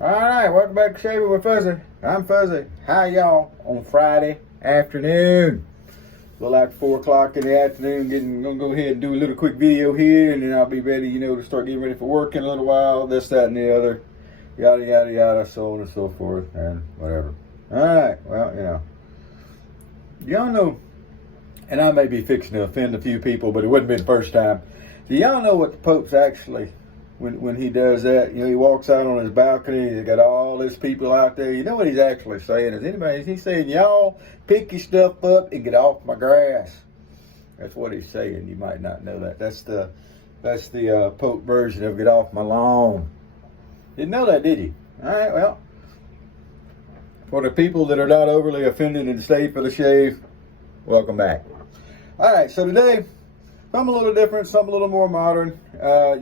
Alright, welcome back to Shaving with Fuzzy. I'm Fuzzy. Hi y'all on Friday afternoon. A little after 4 o'clock in the afternoon, gonna go ahead and do a little quick video here, and then I'll be ready, to start getting ready for work in a little while, this, that, and the other. Yada, yada, yada, so on and so forth, and whatever. Alright, well, y'all know, and I may be fixing to offend a few people, but it wouldn't be the first time. Do y'all know what the Pope's actually, when he does that, he walks out on his balcony, he's got all his people out there, you know what he's actually saying? Is he's saying, y'all pick your stuff up and get off my grass. That's what he's saying. You might not know that. That's the Pope version of get off my lawn. Didn't know that, did you? All right, well, for the people that are not overly offended and stay for the shave, welcome back. All right, so today, something a little different, something a little more modern. I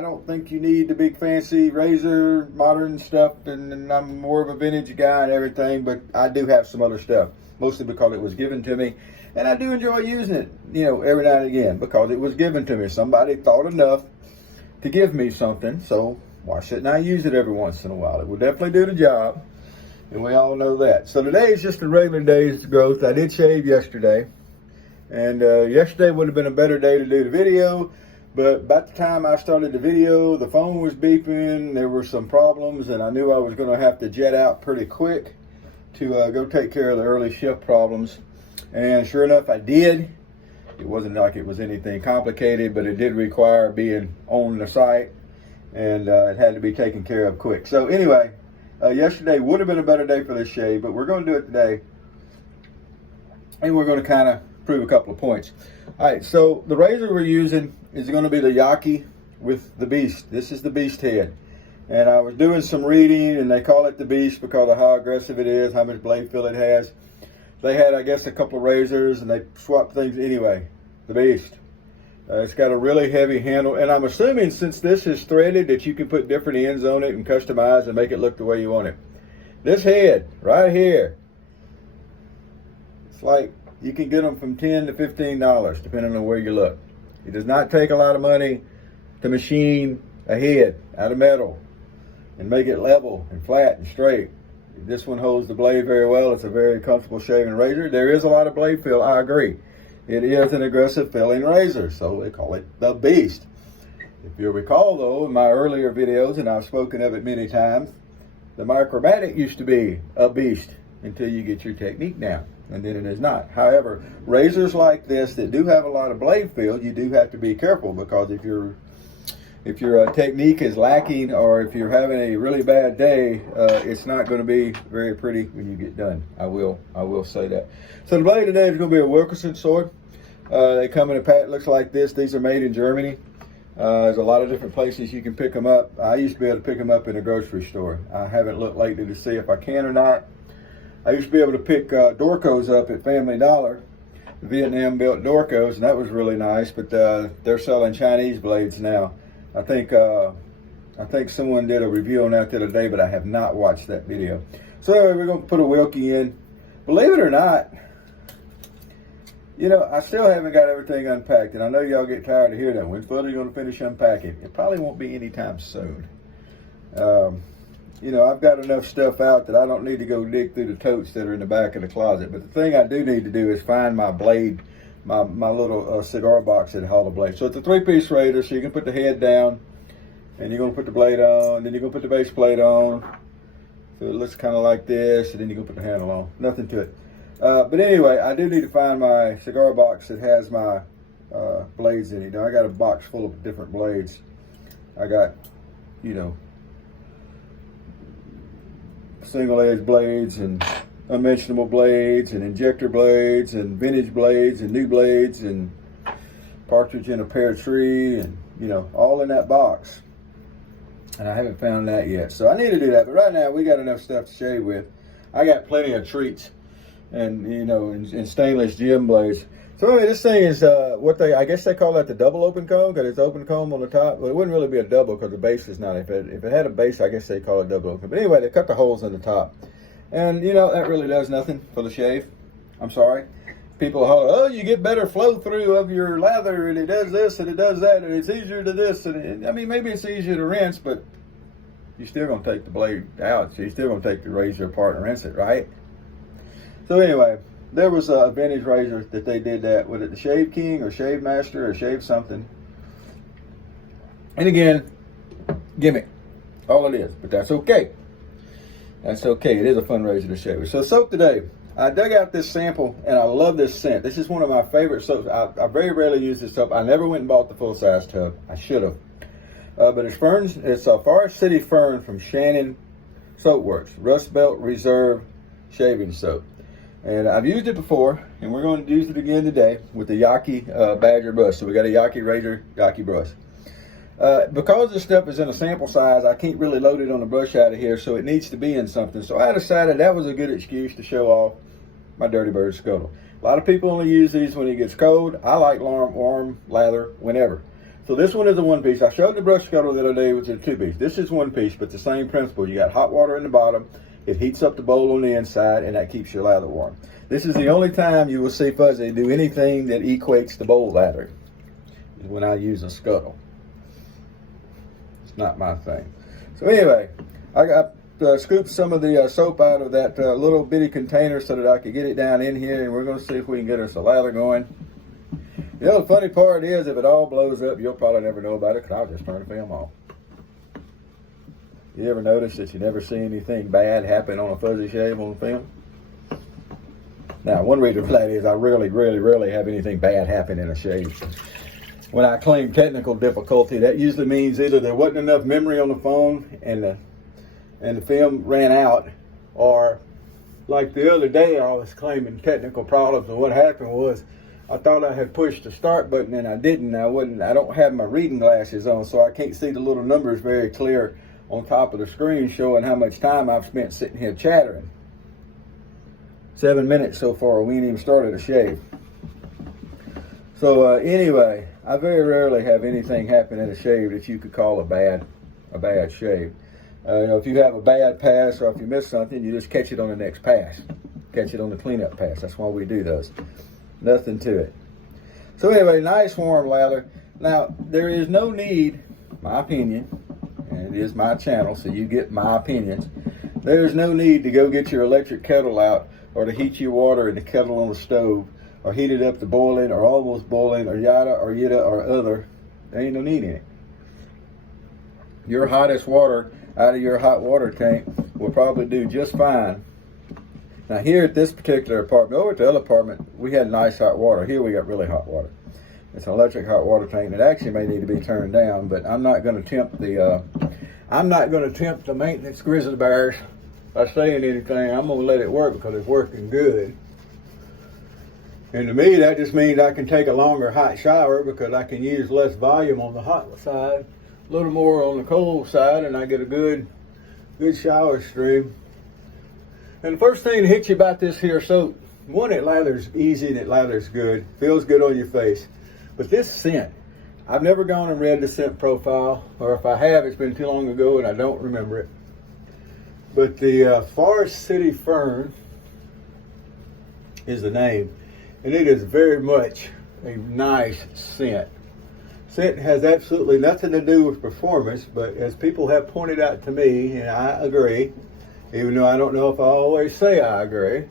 don't think you need the big fancy razor, modern stuff, and I'm more of a vintage guy and everything, but I do have some other stuff, mostly because it was given to me, and I do enjoy using it, every now and again, because it was given to me. Somebody thought enough to give me something, so why shouldn't I use it every once in a while? It will definitely do the job, and we all know that. So today is just a regular day's growth. I did shave yesterday. And yesterday would have been a better day to do the video, but about the time I started the video, the phone was beeping, there were some problems, and I knew I was going to have to jet out pretty quick to go take care of the early shift problems. And sure enough, I did. It wasn't like it was anything complicated, but it did require being on the site, and it had to be taken care of quick. So anyway, yesterday would have been a better day for this shave, but we're going to do it today, and we're going to kind of prove a couple of points. All right, so the razor we're using is going to be the Yaqi with the Beast. This is the Beast head. And I was doing some reading, and they call it the Beast because of how aggressive it is, how much blade fill it has. They had, I guess, a couple of razors, and they swapped things anyway. The Beast. It's got a really heavy handle, and I'm assuming since this is threaded that you can put different ends on it and customize and make it look the way you want it. This head right here, it's like you can get them from $10 to $15, depending on where you look. It does not take a lot of money to machine a head out of metal and make it level and flat and straight. This one holds the blade very well. It's a very comfortable shaving razor. There is a lot of blade fill, I agree. It is an aggressive filling razor, so they call it the Beast. If you'll recall, though, in my earlier videos, and I've spoken of it many times, the Micromatic used to be a beast until you get your technique down. And then it is not. However, razors like this that do have a lot of blade fill, you do have to be careful, because if your technique is lacking, or if you're having a really bad day, it's not going to be very pretty when you get done. I will say that. So the blade today is going to be a Wilkinson sword. They come in a pack, looks like this. These are made in Germany. There's a lot of different places you can pick them up. I used to be able to pick them up in a grocery store. I haven't looked lately to see if I can or not. I used to be able to pick Dorcos up at Family Dollar, Vietnam-built Dorcos, and that was really nice. But they're selling Chinese blades now. I think someone did a review on that the other day, but I have not watched that video. So anyway, we're going to put a Wilkie in. Believe it or not, I still haven't got everything unpacked, and I know y'all get tired of hearing that. When's Buddy going to finish unpacking? It probably won't be anytime soon. I've got enough stuff out that I don't need to go dig through the totes that are in the back of the closet. But the thing I do need to do is find my blade, my little cigar box that held the blade. So it's a 3-piece razor, so you can put the head down, and you're going to put the blade on, then you're going to put the base plate on. So it looks kind of like this, and then you're going to put the handle on. Nothing to it. But anyway, I do need to find my cigar box that has my blades in it. I got a box full of different blades. I got, single edge blades and unmentionable blades and injector blades and vintage blades and new blades and partridge in a pear tree and all in that box, and I haven't found that yet, so I need to do that. But right now we got enough stuff to shave with. I got plenty of treats and and stainless gem blades. So anyway, this thing is I guess they call that the double open comb, because it's open comb on the top. Well, it wouldn't really be a double because the base is not. If it had a base, I guess they call it double open. But anyway, they cut the holes in the top, and that really does nothing for the shave. I'm sorry. People holler, oh, you get better flow through of your lather, and it does this and it does that, and it's easier to this, and maybe it's easier to rinse, but you're still going to take the blade out. So you're still going to take the razor apart and rinse it, right? So anyway, there was a vintage razor that they did that with it, the Shave King or Shave Master or Shave something. And again, gimmick, all it is, but that's okay. That's okay. It is a fun razor to shave with. So soap today, I dug out this sample and I love this scent. This is one of my favorite soaps. I very rarely use this soap. I never went and bought the full size tub. I should have. But it's a Forest City Fern from Shannon Soap Works, Rust Belt Reserve shaving soap. And I've used it before, and we're going to use it again today with the Yaqi Badger brush. So we got a Yaqi razor, Yaqi brush. Because this stuff is in a sample size, I can't really load it on the brush out of here, so it needs to be in something. So I decided that was a good excuse to show off my Dirty Bird scuttle. A lot of people only use these when it gets cold. I like warm lather whenever. So this one is a one piece. I showed the brush scuttle the other day, which is a two piece. This is one piece, but the same principle. You got hot water in the bottom. It heats up the bowl on the inside, and that keeps your lather warm. This is the only time you will see Fuzzy do anything that equates to bowl lather, is when I use a scuttle. It's not my thing. So anyway, I got scooped some of the soap out of that little bitty container so that I could get it down in here, and we're going to see if we can get us a lather going. You know, the funny part is, if it all blows up, you'll probably never know about it because I'll just turn the film off. You ever notice that you never see anything bad happen on a fuzzy shave on film? Now, one reason for that is I rarely have anything bad happen in a shave. When I claim technical difficulty, that usually means either there wasn't enough memory on the phone and the film ran out, or like the other day I was claiming technical problems, and what happened was I thought I had pushed the start button and I didn't. I don't have my reading glasses on, so I can't see the little numbers very clear on top of the screen showing how much time I've spent sitting here chattering. 7 minutes so far. We ain't even started a shave. So anyway, I very rarely have anything happen in a shave that you could call a bad shave. If you have a bad pass or if you miss something, you just catch it on the next pass. Catch it on the cleanup pass. That's why we do those. Nothing to it. So anyway, nice warm lather. Now, there is no need, my opinion, and it is my channel, so you get my opinions. There's no need to go get your electric kettle out or to heat your water in the kettle on the stove or heat it up to boiling or almost boiling or yada or other. There ain't no need in it. Your hottest water out of your hot water tank will probably do just fine. Now here at this particular apartment, over at the other apartment, we had nice hot water. Here we got really hot water. It's an electric hot water tank that actually may need to be turned down, but I'm not going to tempt the maintenance grizzly bears by saying anything. I'm going to let it work because it's working good. And to me, that just means I can take a longer hot shower because I can use less volume on the hot side, a little more on the cold side, and I get a good shower stream. And the first thing to hit you about this here soap, one, it lathers easy and it lathers good, feels good on your face. But this scent, I've never gone and read the scent profile, or if I have, it's been too long ago and I don't remember it. But the Forest City Fern is the name, and it is very much a nice scent. Scent has absolutely nothing to do with performance, but as people have pointed out to me, and I agree, even though I don't know if I always say I agree,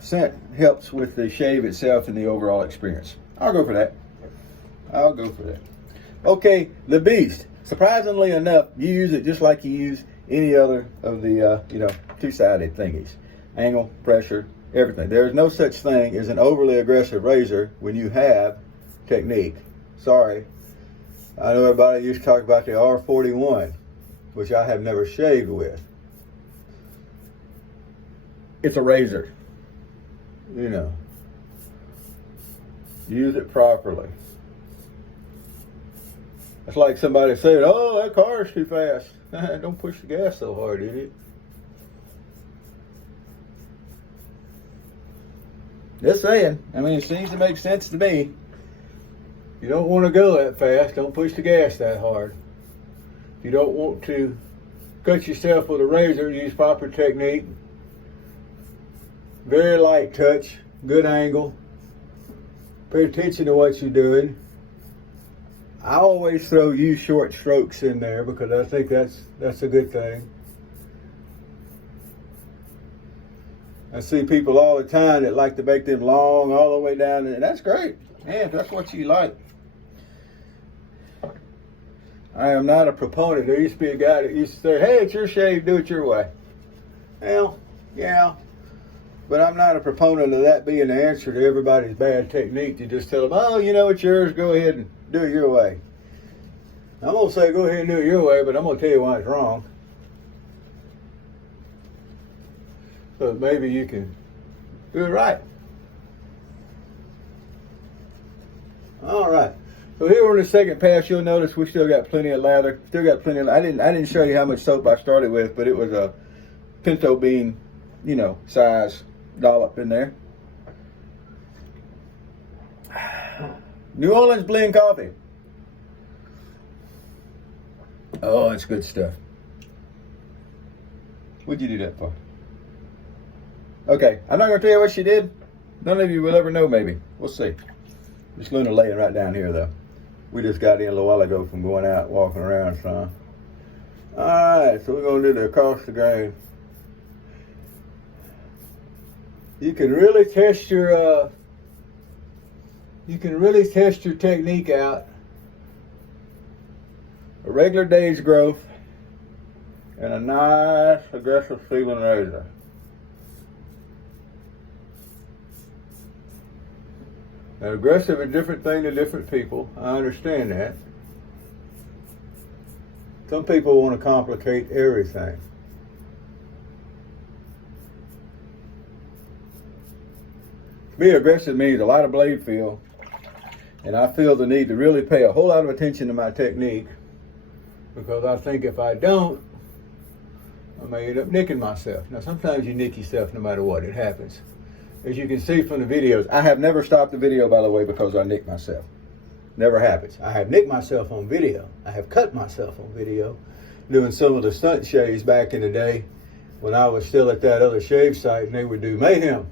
scent helps with the shave itself and the overall experience. I'll go for that. Okay, the Beast. Surprisingly enough, you use it just like you use any other of the, two-sided thingies. Angle, pressure, everything. There is no such thing as an overly aggressive razor when you have technique. Sorry. I know everybody used to talk about the R41, which I have never shaved with. It's a razor. Use it properly. It's like somebody said, "Oh, that car's too fast." Don't push the gas so hard, idiot. Just saying. It seems to make sense to me. You don't want to go that fast. Don't push the gas that hard. If you don't want to cut yourself with a razor, use proper technique. Very light touch, good angle. Pay attention to what you're doing. I always throw use short strokes in there because I think that's a good thing. I see people all the time that like to make them long all the way down, and that's great. Man, if that's what you like. I am not a proponent. There used to be a guy that used to say, hey, it's your shave, do it your way. Well, yeah. But I'm not a proponent of that being the answer to everybody's bad technique. You just tell them, oh, you know it's yours, go ahead and do it your way. I'm going to say go ahead and do it your way, but I'm going to tell you why it's wrong. So maybe you can do it right. All right. So here we're in the second pass. You'll notice we still got plenty of lather. Still got plenty of, I didn't show you how much soap I started with, but it was a pinto bean, you know, size dollop in there. New Orleans blend coffee. Oh, it's good stuff. What'd you do that for? Okay, I'm not going to tell you what she did. None of you will ever know, maybe. We'll see. Miss Luna laying right down here, though. We just got in a little while ago from going out, walking around, son. All right, so we're going to do the across the grain. You can really test your technique out. A regular day's growth and a nice aggressive sealing razor. Now, aggressive is a different thing to different people. I understand that. Some people want to complicate everything. To me, aggressive means a lot of blade feel, and I feel the need to really pay a whole lot of attention to my technique, because I think if I don't, I may end up nicking myself. Now, sometimes you nick yourself no matter what, it happens. As you can see from the videos, I have never stopped the video, by the way, because I nicked myself. Never happens. I have nicked myself on video. I have cut myself on video doing some of the stunt shaves back in the day when I was still at that other shave site and they would do mayhem.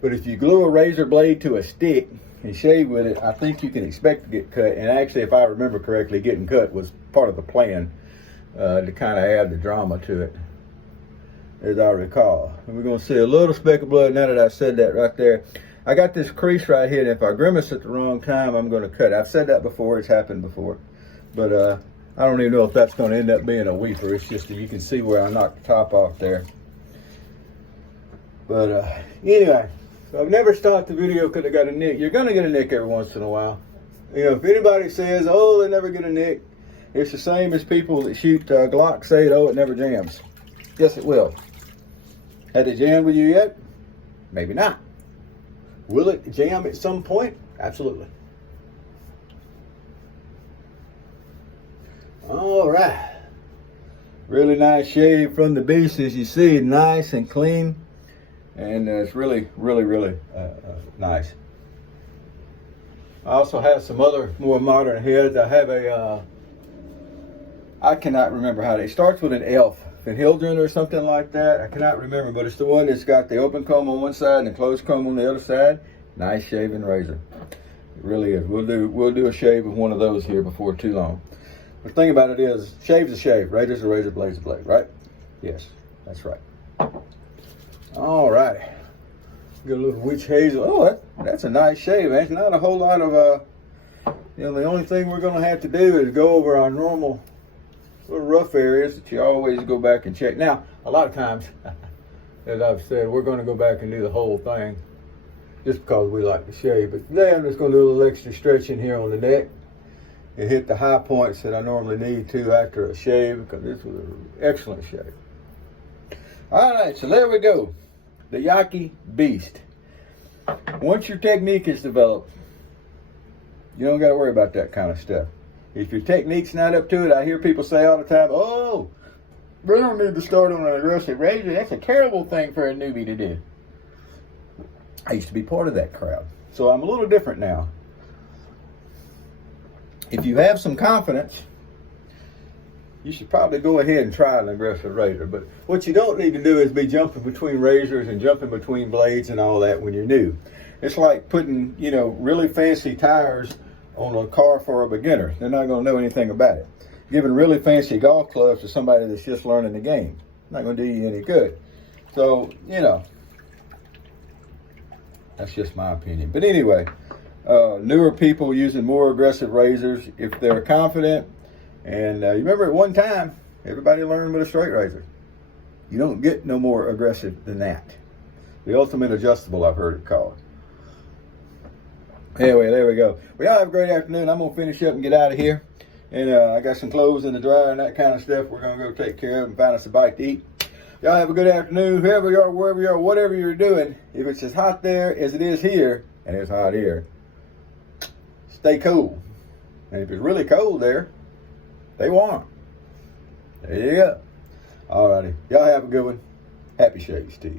But if you glue a razor blade to a stick and shave with it, I think you can expect to get cut. And actually, if I remember correctly, getting cut was part of the plan to kind of add the drama to it, as I recall. And we're going to see a little speck of blood now that I said that right there. I got this crease right here, and if I grimace at the wrong time, I'm going to cut. I've said that before. It's happened before. But I don't even know if that's going to end up being a weeper. It's just that you can see where I knocked the top off there. But anyway, so I've never stopped the video because I got a nick. You're going to get a nick every once in a while. You know, if anybody says, oh, they never get a nick, it's the same as people that shoot Glock say, oh, it never jams. Yes, it will. Had it jammed with you yet? Maybe not. Will it jam at some point? Absolutely. All right. Really nice shave from the beast, as you see, nice and clean. And it's really, really, really nice. I also have some other more modern heads. I have a, I cannot remember how it starts with an elf. Van Hildren or something like that. I cannot remember, but it's the one that's got the open comb on one side and the closed comb on the other side. Nice shaving razor. It really is. We'll do a shave of one of those here before too long. The thing about it is, shave's a shave, razor's a razor, blade's a blade, right? Yes, that's right. All right. Get a little witch hazel. Oh, that's a nice shave. There's not a whole lot of, you know, the only thing we're going to have to do is go over our normal little rough areas that you always go back and check. Now, a lot of times, as I've said, we're going to go back and do the whole thing just because we like to shave. But today I'm just going to do a little extra stretching here on the neck and hit the high points that I normally need to after a shave, because this was an excellent shave. All right, so there we go. The Yaqi Beast. Once your technique is developed, you don't got to worry about that kind of stuff. If your technique's not up to it, I hear people say all the time, oh, we don't need to start on an aggressive razor. That's a terrible thing for a newbie to do. I used to be part of that crowd. So I'm a little different now. If you have some confidence, you should probably go ahead and try an aggressive razor. But what you don't need to do is be jumping between razors and jumping between blades and all that when you're new. It's like putting, you know, really fancy tires on a car for a beginner. They're not going to know anything about it. Giving really fancy golf clubs to somebody that's just learning the game, not going to do you any good. So, you know, that's just my opinion. But anyway, newer people using more aggressive razors if they're confident. And you remember at one time, everybody learned with a straight razor. You don't get no more aggressive than that. The ultimate adjustable, I've heard it called. Anyway, there we go. Well, y'all have a great afternoon. I'm going to finish up and get out of here. And I got some clothes in the dryer and that kind of stuff we're going to go take care of and find us a bite to eat. Y'all have a good afternoon, whoever you are, wherever you are, whatever you're doing. If it's as hot there as it is here, and it's hot here, stay cool. And if it's really cold there, stay warm. There you go. Alrighty. Y'all have a good one. Happy shades to you.